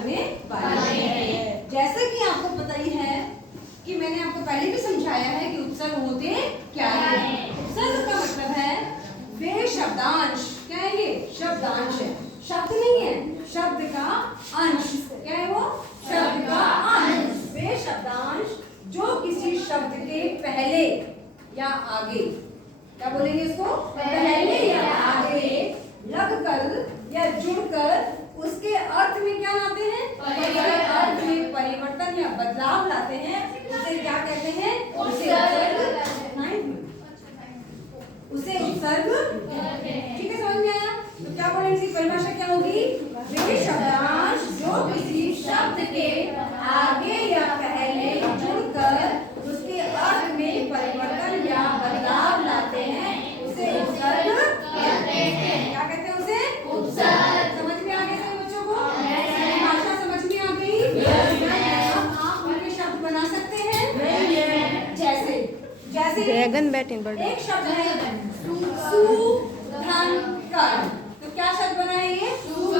करने वाले हैं। जैसे कि आपको पता ही है कि मैंने आपको पहले भी समझाया है कि उपसर्ग होते क्या है। उपसर्ग का मतलब है वे शब्दांश, क्या है ये? शब्दांश है, शब्द नहीं है, शब्द का अंश। क्या है वो? शब्द का अंश। वे शब्दांश जो किसी शब्द के पहले या आगे, क्या बोलेंगे इसको? पहले या आगे लगकर या जुड़कर उसके अर्थ में क्या लाते हैं? अर्थ में परिवर्तन या बदलाव लाते हैं। उसे क्या कहते हैं? उसे उपसर्ग। ठीक है, समझ में आया? तो क्या बोलेंगे? इसकी परिभाषा क्या होगी? वे शब्दांश जो किसी शब्द के आगे या पहले जुड़कर उसके अर्थ में परिवर्तन या बदलाव लाते हैं, उसे उपसर्ग कहते हैं। क्या कहते हैं उसे? उपसर्ग। समझ में आ गया सभी बच्चों को? परिभाषा समझ में आ गई? अब आप उनके शब्द बना सकते हैं। जैसे एक शब्द है सुधन कर, तो क्या शब्द बना है ये? सुकर।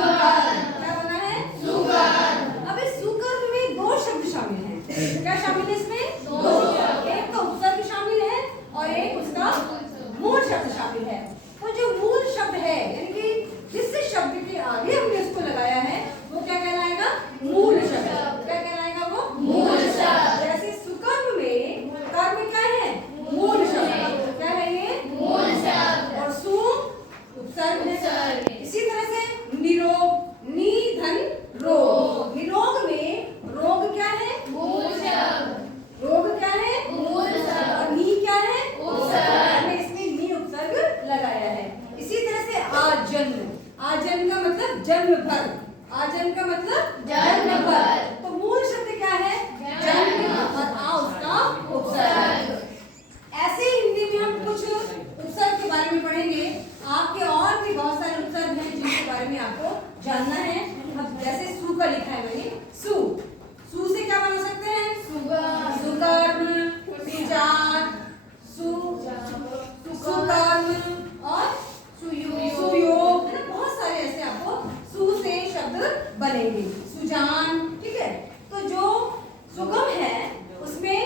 क्या बना है? सुकर। अब इस सुकर में दो शब्द शामिल हैं। तो क्या शामिल है इसमें? दो। एक तो उपसर्ग शामिल है और एक उसका मूल शब्द शामिल है। तो जो मूल शब्द है, यानी कि जिस शब्द के आगे हमने उसको लगाया है, वो क्या कहलाएगा? मूल शब्द। क्या कहलाएगा वो? मूल शब्द। जैसे सुकर्म में कर्म क्या है? मूल शब्द। क्या है ये? मूल शब्द। और सु उपसर्ग है। इसी तरह से निरोग, निधन रोग। निरोग में रोग क्या है? मूल शब्द। रोग क्या है? मूल शब्द। और नी क्या है? उपसर्ग। हमने इसमें नी उपसर्ग लगाया है। इसी तरह से आजन्म, आजन्म का मतलब जन्म भर। आजन्म का मतलब जन्म भर। तो मूल शब्द क्या है? जन्म और आ उसका उपसर्ग। ऐसे हिंदी में हम कुछ उपसर्ग के बारे में पढ़ेंगे। आपके और भी बहुत सारे उपसर्ग हैं जिनके बारे में आपको जानना है। अब जैसे सु का लिखा है मैंने, सु, सु से क्या बना सकते हैं? सुकर्म, सुजात, सुकर्म और सुयोग। है ना, बहुत सारे ऐसे आपको सु से शब्द बनेंगे। सुजान, ठीक है। तो जो सुगम है उसमें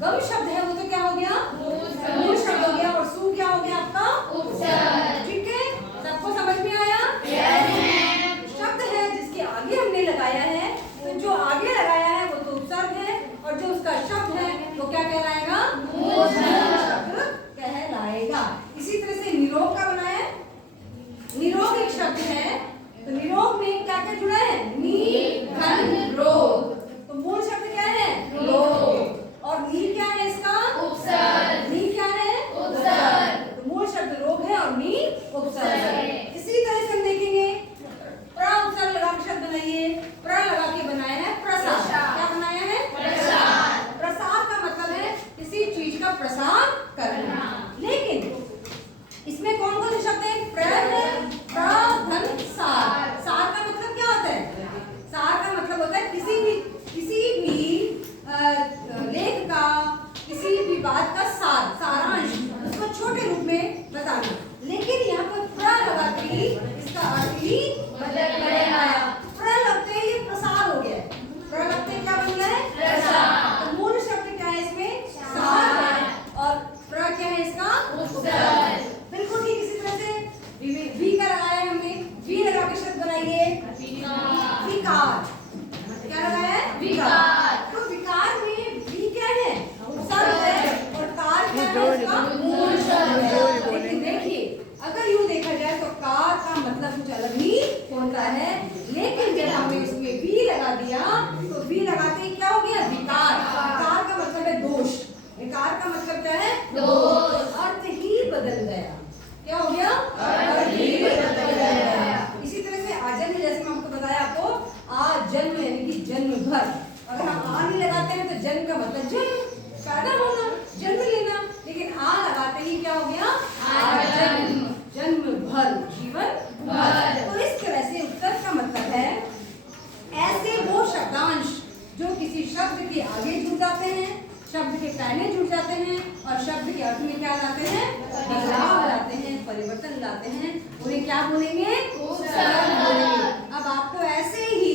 गम शब्द है, वो तो क्या हो गया? मूल शब्द हो गया। और सु क्या हो गया आपका? उपसर्ग। ठीक है, सबको समझ में आया? शब्द है जिसके आगे हमने लगाया है, तो जो आगे लगाया है वो तो उपसर्ग है, और जो उसका शब्द है वो क्या कहलाएगा? मूल शब्द कहलाएगा। इसी तरह से निरोग का बनाया है। निरोग एक शब्द है, तो निरोग में क्या क्या जुड़ा है? निधन रोग। तो मूल शब्द क्या है? रोग। और नी क्या है इसका? उपसर्ग। नी क्या है? उपसर्ग। तो मूल शब्द रोग है और नी उपसर्ग। इसी तरह से हम देखेंगे, प्र उपसर्ग लगा के शब्द बनाइए। प्र लगा के बनाया है प्रसार। क्या बनाया है? प्रसार। प्रसार का मतलब है किसी चीज का प्रसार करना। लेकिन इसमें कौन कौन से शब्द है? प्र है, प्रधन, सार। सार का मतलब क्या होता है? सार का मतलब होता है किसी भी लेख का, किसी भी बात का सार, सारांश, उसको छोटे रूप में बताना। लेकिन यहाँ पर प्र लगाते ही इसका अर्थ ही बदल आया। प्र लगते ही प्रसार हो गया। प्र लगते क्या बन गया है? प्रसार। तो मूल शब्द क्या है इसमें? सार है, और प्र क्या है इसका? उपसर्ग। बिल्कुल ठीक। इसी तरह से वी का लगाया है हमने। वी लगा के शब्द बनाइए। विकार। क्या लगाया है? विकार। तो विकार में वी क्या है? उपसर्ग है, और कार क्या है? इसका मूल शब्द। लेकिन देखिए, अगर यूं देखा जाए तो कार का मतलब कुछ अलग ही होता है। लेकिन जब हमने इसमें वी लगा दिया, तो वी लगाते ही क्या हो गया? विकार। विकार का मतलब है दोष। विकार का मतलब क्या है? दोष। अर्थ ही बदल गया। क्या हो गया? अर्थ ही बदल गया। इसी तरह से आजन्म, जैसे मैं आपको बताया, आपको आजन्म यानी कि जन्म भर। अगर हम आ नहीं लगाते हैं तो जन्म का मतलब जन्म, पैदा होना, जन्म लेना। लेकिन आ लगाते ही क्या हो गया? आजन्म, जन्म भर, जीवन भर। तो इस तरह से उत्तर का मतलब है ऐसे वो शब्दांश जो किसी शब्द के आगे जुड़ जाते हैं, शब्द के पहले जुड़ जाते हैं, और शब्द के अर्थ में क्या लाते हैं? बदलाव लाते हैं, परिवर्तन लाते हैं। उन्हें क्या बोलेंगे? उपसर्ग बोलेंगे। अब आपको ऐसे ही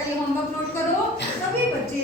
का ये होमवर्क नोट करो, सभी बच्चे